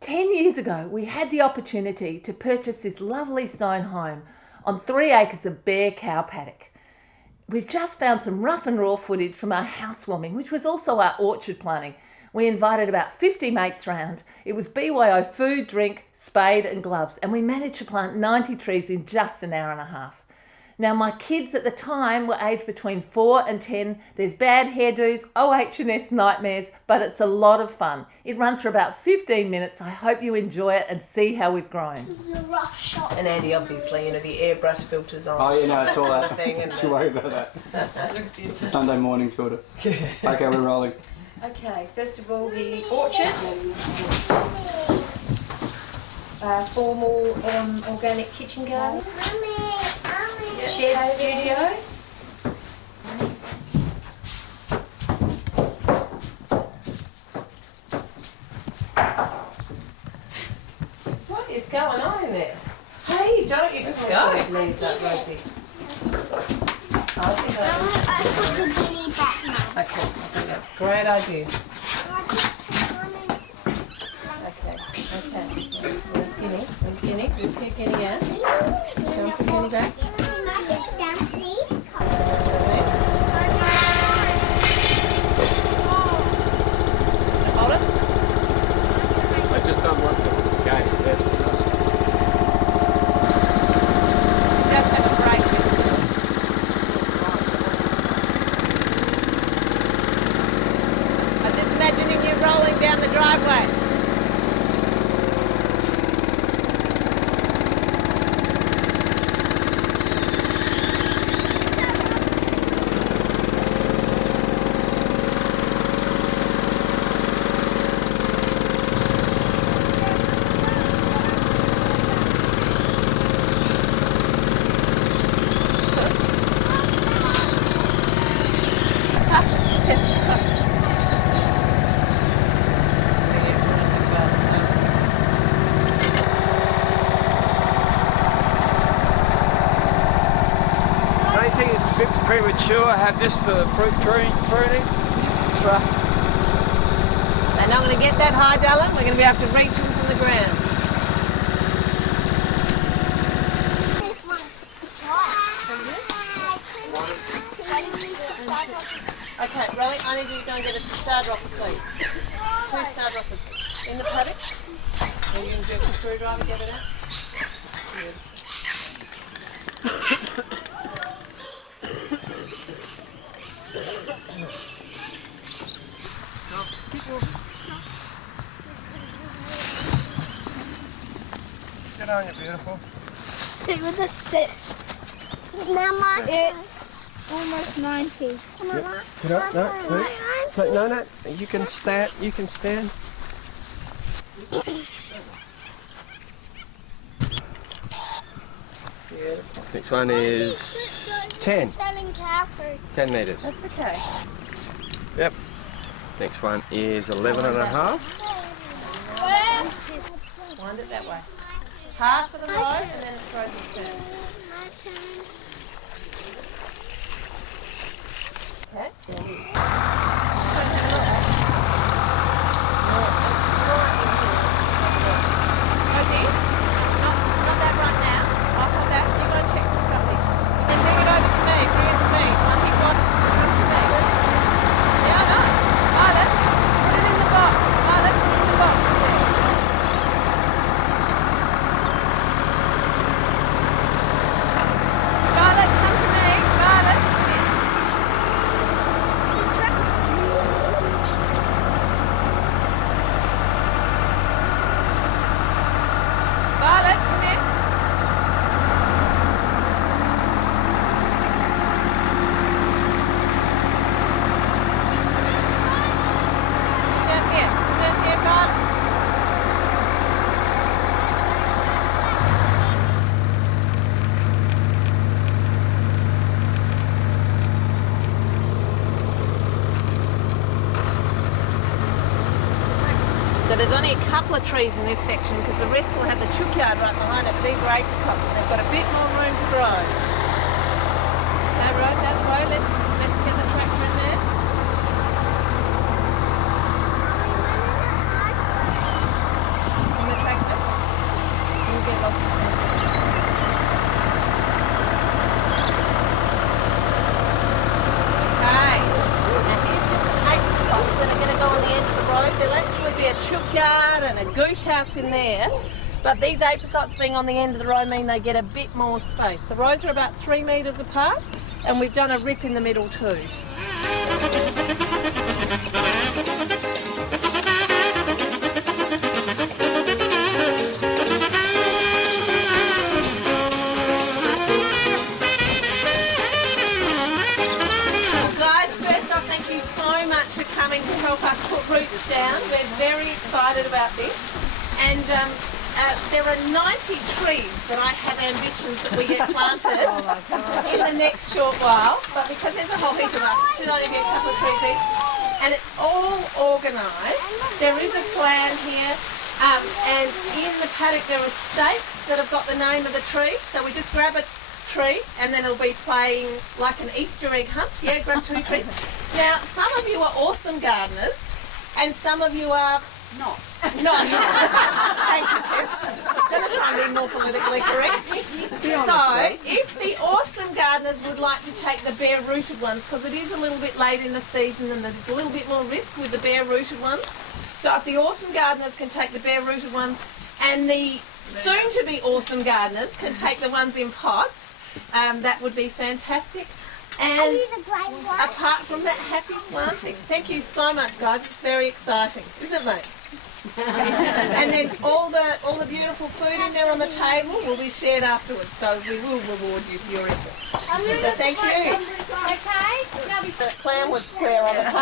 10 years ago, we had the opportunity to purchase this lovely stone home on 3 acres of bare cow paddock. We've just found some rough and raw footage from our housewarming, which was also our orchard planting. We invited about 50 mates round. It was BYO food, drink, spade and gloves, and we managed to plant 90 trees in just an hour and a half. Now, my kids at the time were aged between 4 and 10. There's bad hairdos, OH&S nightmares, but it's a lot of fun. It runs for about 15 minutes. I hope you enjoy it and see how we've grown. This is a rough shot. And Andy, obviously, the airbrush filters on. Oh, yeah, no, it's all that. Thing and Don't worry about that. It looks beautiful. It's a Sunday morning filter. Okay, we're rolling. Okay, first of all, the orchard. Formal organic kitchen garden. Shed studio. What is going on in there? Hey, don't you smell those leaves up, Rosie? I think okay, I think that's a great idea. Okay. Where's Guinea? Let's keep Guinea out. Can we put Guinea back? Hold it. I just done one for the game. Just have a break. I'm just imagining you rolling down the driveway. Don't you think it's a bit premature? I have this for fruit pruning. That's right. They're not going to get that high, darling. We're going to be able to reach them from the ground. Okay, Rowie, I need you to go and get us a star dropper, please. 2 star droppers. In the paddock. And you can do it with a screwdriver, get it out. Good. Sit on, you're beautiful. See what it says. Now it's almost 90. Come on, Get up, no, you can stand, Next one is 10 metres. That's okay. Yep. Next one is 11 and a half. Wind it that way. Half of the row and then it's Rosie's turn. Okay. Rosie, not that right now. I'll hold that. You go check the scruffy. Then bring it over to me. Bring it to me. I think one. Yeah, I know. Violet, put it in the box. Violet, put it in the box. There. Violet, come to me. Violet, come in. Violet, come in. Down here, Violet. So there's only a couple of trees in this section because the rest will have the chook yard right behind it, but these are apricots and they've got a bit more room to grow. Now Rose, out the way, let's get the tractor in there. yard and a goose house in there. But these apricots being on the end of the row mean they get a bit more space. The rows are about 3 metres apart, and we've done a rip in the middle too. For coming to help us put roots down. We're very excited about this, and there are 90 trees that I have ambitions that we get planted in the next short while, but because there's a whole heap of us, it should only be a couple of trees each, and it's all organised. There is a plan here, and in the paddock there are stakes that have got the name of the tree, so we just grab a tree and then it'll be playing like an Easter egg hunt. Yeah, grab 2 trees. Now, some of you are awesome gardeners and some of you are not. Thank you. I'm going to try and be more politically correct. So, if the awesome gardeners would like to take the bare rooted ones, because it is a little bit late in the season and there's a little bit more risk with the bare rooted ones. So if the awesome gardeners can take the bare rooted ones and the soon to be awesome gardeners can take the ones in pots, that would be fantastic. And apart from that, happy planting. Thank you so much, guys. It's very exciting, isn't it, mate? And then all the beautiful food in there on the table will be shared afterwards. So we will reward you for your efforts. So thank you. Okay. The plan was square on the page.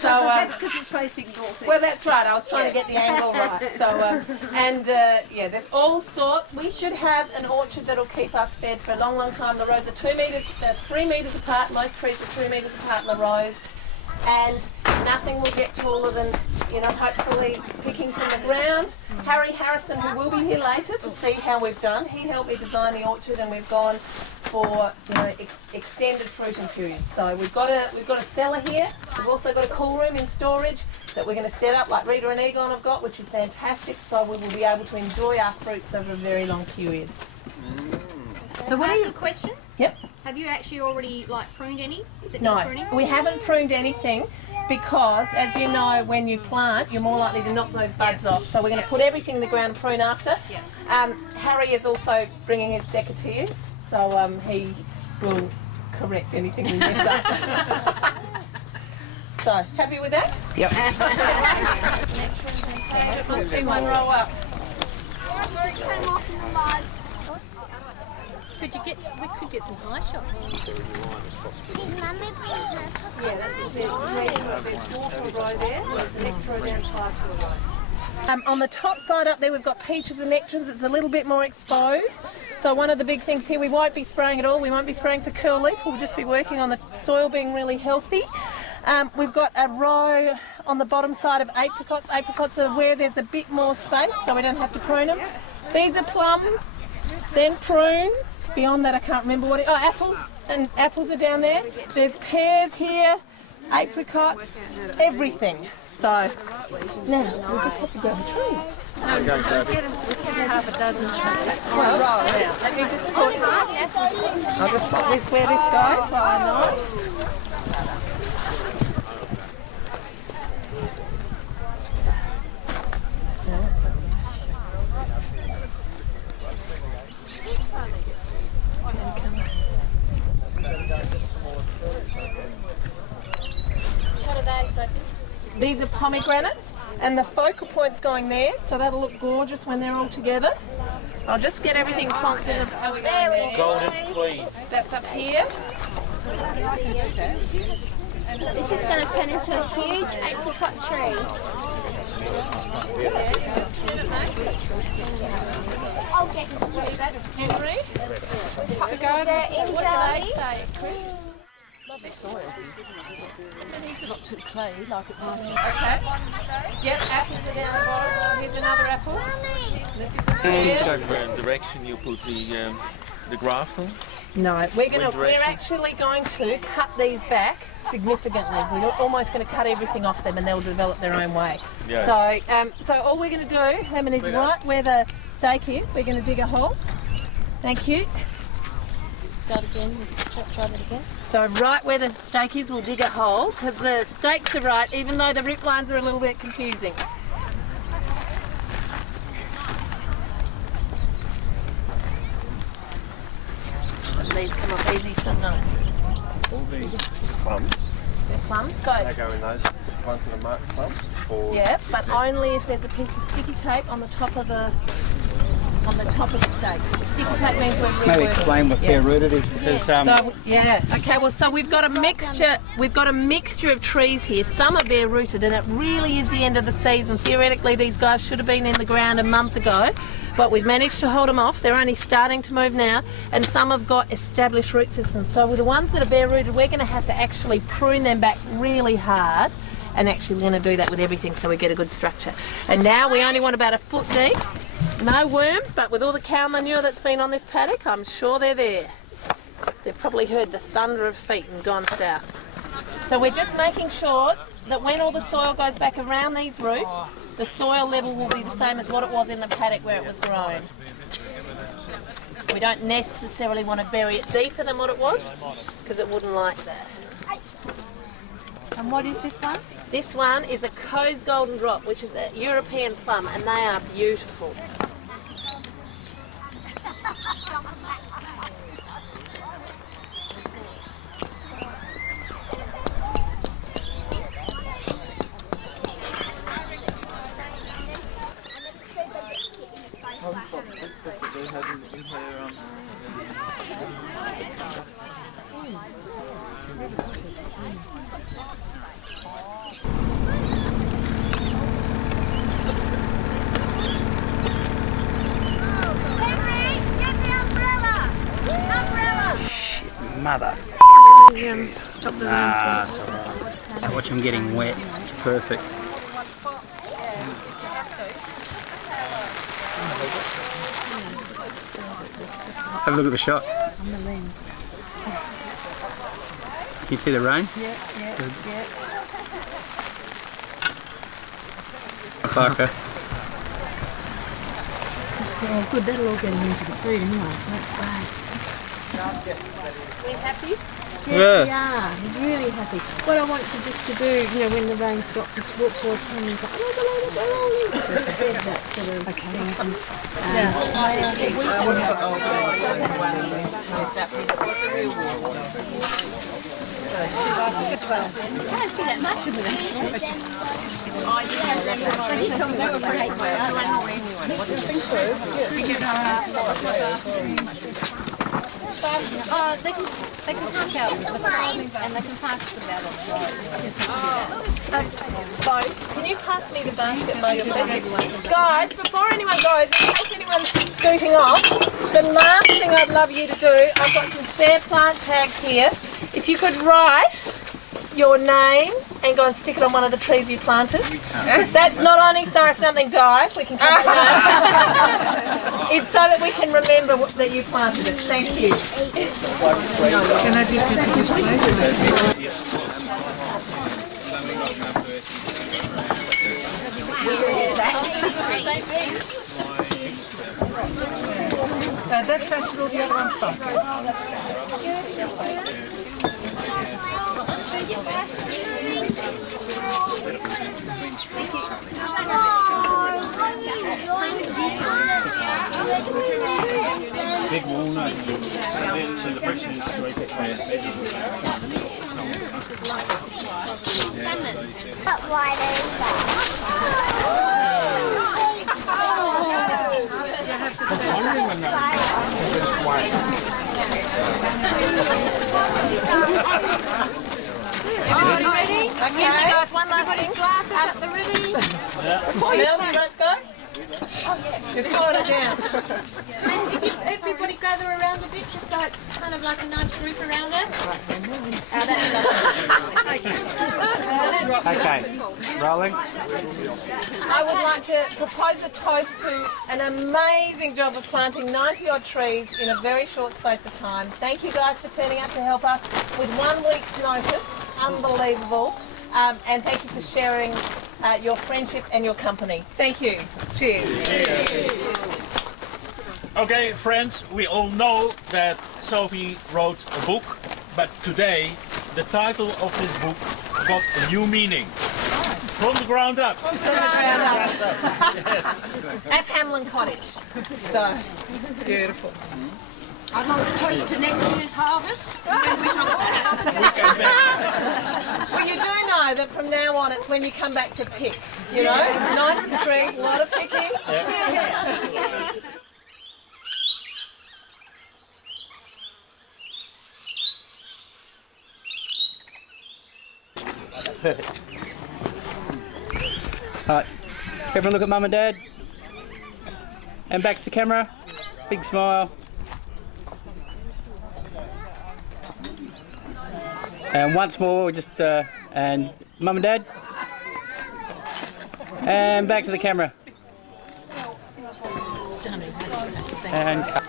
So That's because it's facing north. well, that's right. I was trying to get the angle right. So yeah, there's all sorts. We should have an orchard that'll keep us fed for a long, long time. The rows are 3 metres apart. Most trees are 2 metres apart in the rows. And nothing will get taller than, hopefully picking from the ground. Harry Harrison, who will be here later to see how we've done, he helped me design the orchard, and we've gone for extended fruiting periods. So we've got a cellar here. We've also got a cool room in storage that we're going to set up, like Rita and Egon have got, which is fantastic. So we will be able to enjoy our fruits over a very long period. So what is the question? Yep. Have you actually already pruned any? No, we haven't pruned anything because, as you know, when you plant, you're more likely to knock those buds off. So we're going to put everything in the ground and prune after. Harry is also bringing his secateurs, so he will correct anything we mess up. So, happy with that? Yep. Let's do one row up. We could get some high shot. Yeah, that's it. There's 4 to a row there. There's the next row down 5 to a row. On the top side up there, we've got peaches and nectarines. It's a little bit more exposed. So one of the big things here, we won't be spraying at all. We won't be spraying for curl leaf. We'll just be working on the soil being really healthy. We've got a row on the bottom side of apricots. Apricots are where there's a bit more space, so we don't have to prune them. These are plums, then prunes. Beyond that, I can't remember what apples, and apples are down there. There's pears here, apricots, everything. So now we just have to grab a tree. Half a dozen. Well, let me just put. I'll just put this where this goes while I know. These are pomegranates, and the focal point's going there, so that'll look gorgeous when they're all together. I'll just get everything plonked in. There we go. Golden queen. That's up here. This is going to turn into a huge apricot tree. Yeah, just a minute, mate. I'll get to you. That's Henry. What do they Say, Chris. Not too clay like it might be. Okay. Yep, apples are down the bottom. Here's another apple. This is a pear. Direction you put the graft on? No, we're actually going to cut these back significantly. We're almost going to cut everything off them, and they'll develop their own way. Yeah. So all we're going to do, Herman, is right where the stake is. We're going to dig a hole. Thank you. Start again. Try that again. So right where the stake is, we'll dig a hole, because the stakes are right, even though the rip lines are a little bit confusing. not easy to know. All these plums, They're plums. So they go in those ones that are marked plums? Or yeah, but only if there's a piece of sticky tape on the top of the stake. Sticky tape means we're reworking. Maybe explain what bare rooted is, because So yeah, okay. Well, so we've got a mixture. We've got a mixture of trees here. Some are bare rooted, and it really is the end of the season. Theoretically, these guys should have been in the ground a month ago, but we've managed to hold them off. They're only starting to move now, and some have got established root systems. So with the ones that are bare rooted, we're going to have to actually prune them back really hard. And actually, we're going to do that with everything, so we get a good structure. And now we only want about a foot deep. No worms, but with all the cow manure that's been on this paddock, I'm sure they're there. They've probably heard the thunder of feet and gone south. So we're just making sure that when all the soil goes back around these roots, the soil level will be the same as what it was in the paddock where it was grown. We don't necessarily want to bury it deeper than what it was, because it wouldn't like that. And what is this one? This one is a Coe's Golden Drop, which is a European plum, and they are beautiful. mother. Nah, it's alright. Now watch them getting wet. It's perfect. Have a look at the shot. On the lens. Can you see the rain? Yeah. Parker. Oh, good. That'll all get them into the food anyway, so that's great. We happy? Yes, Yeah. we are. We're really happy. What I want to do, when the rain stops, is to walk towards home and say, oh, they're rolling. Just said that sort of thing. I don't see that much of it, actually. But he told me that was great. Oh, they can park out the car and they can park the Bo, can you pass me the basket by yourself? Guys, before anyone goes, in case anyone's scooting off, the last thing I'd love you to do, I've got some spare plant tags here. If you could write your name and go and stick it on one of the trees you planted. That's not only so if something dies, we can come back. It's so that we can remember that you planted it. Thank you. Can I just get this that's first of all, the other one's pumpkin. Big walnut. So the question is to make it Salmon. But why is that? Ready? Okay, guys, one last thing. Glasses at the ready. Mel, you don't go? Just hold it down. Everybody gather around a bit just so it's kind of like a nice group around it. Okay, rolling. I would like to propose a toast to an amazing job of planting 90 odd trees in a very short space of time. Thank you guys for turning up to help us with 1 week's notice. Unbelievable. And thank you for sharing your friendship and your company. Thank you. Cheers. Okay, friends, we all know that Sophie wrote a book, but today the title of this book got a new meaning. From the ground up. From the ground up. Yes. At Hamlin Cottage. So, beautiful. I'd like to toast to next year's harvest. And wish Well, you do know that from now on it's when you come back to pick, you know? Nice and trees, a lot of picking. Yeah. Perfect. Alright, everyone look at Mum and Dad. And back to the camera. Big smile. And once more, just, and Mum and Dad. And back to the camera. And cut.